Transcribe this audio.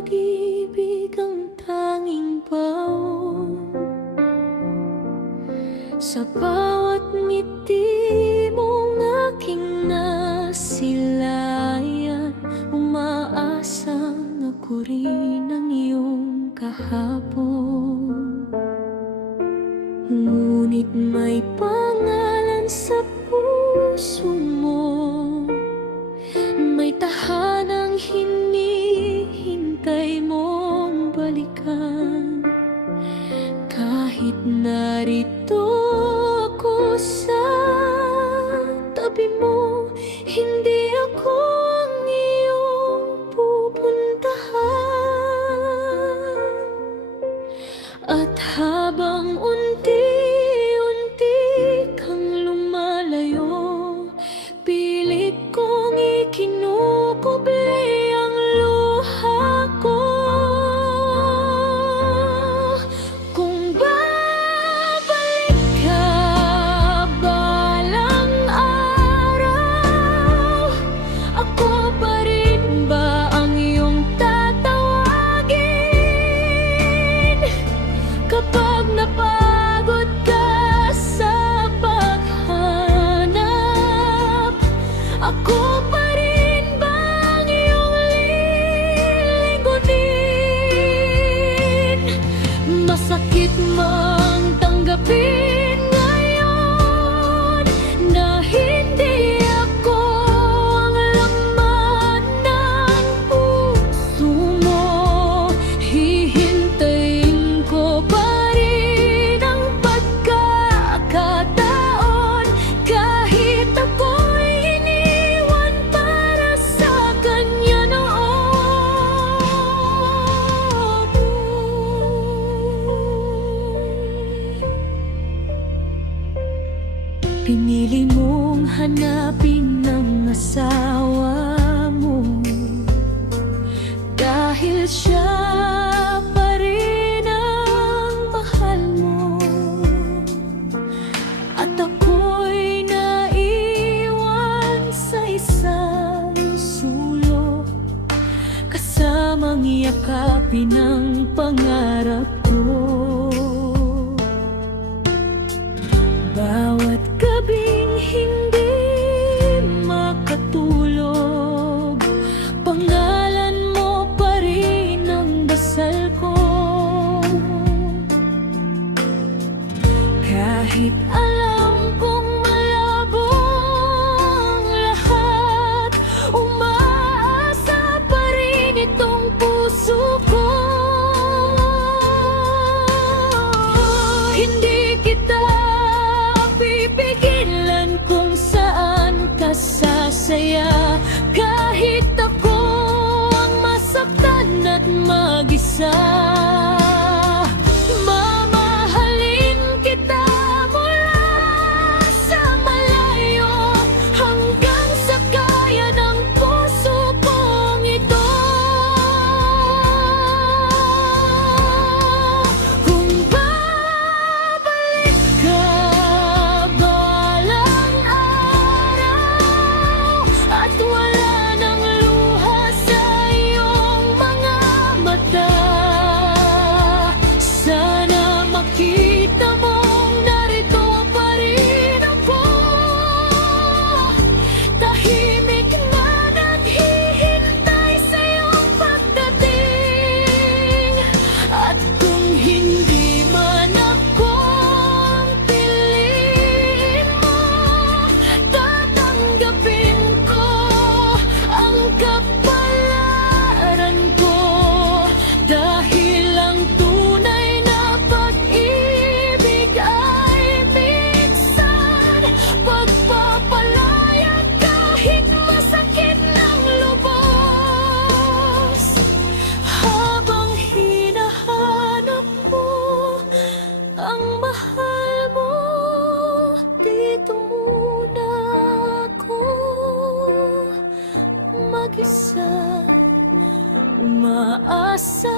pag-ibig ang tanging baon. Sa bawat ngiti mong aking nasilayan, umaasang ako rin ang iyong kahapon. Ngunit may pangalan sa puso mo, may tahanang hinihintay mong balikan. Kahit narito ako sa tabi mo, hindi ako ang iyong pupuntahan. At habang unti-unti kang lumalayo, pilit kong ikinukubli ang luha ko. Kung babalik ka balang araw, ako pa rin ba ang iyong tatawagin? Kapag napagod ka sa paghanap, ako pa rin ba ang iyong lilingkunin? Masakit mang tanggapin ngayon na hindi ako ang laman ng puso mo. Hihintayin ko pa rin ang pagkakataon, kahit ako'y iniwan para sa kanya noon. Pinili mong hanapin ang asawa mo dahil siya pa rin ang mahal mo. At ako'y naiwan sa isang sulok, kasamang yakapin ang pangarap ko. Bawat gabing hindi makatulog, pangalan mo pa rin ang dasal ko. Kahit alam kong malabo ang lahat, umaasa pa rin itong puso ko. Hindi kita pipigilan kung saan ka sasaya, kahit ako ang masaktan at mag-isa. Mamahalin kita mula sa malayo hanggang sa kaya ng puso kong ito. Kung babalik ka balang araw at wala nang luha sa iyong mga mata, sana makita mong narito pa rin ako. Tahimik na naghihintay sa iyong pagdating. At kung hindi man ako ang piliin mo, tatanggapin ko ang kapalaran ko. Dahil ang tunay na pag-ibig ay minsan pagpapalaya kahit masakit ng lubos. Habang hinahanap mo ang mahal mo, dito muna ako mag-isa, umaasa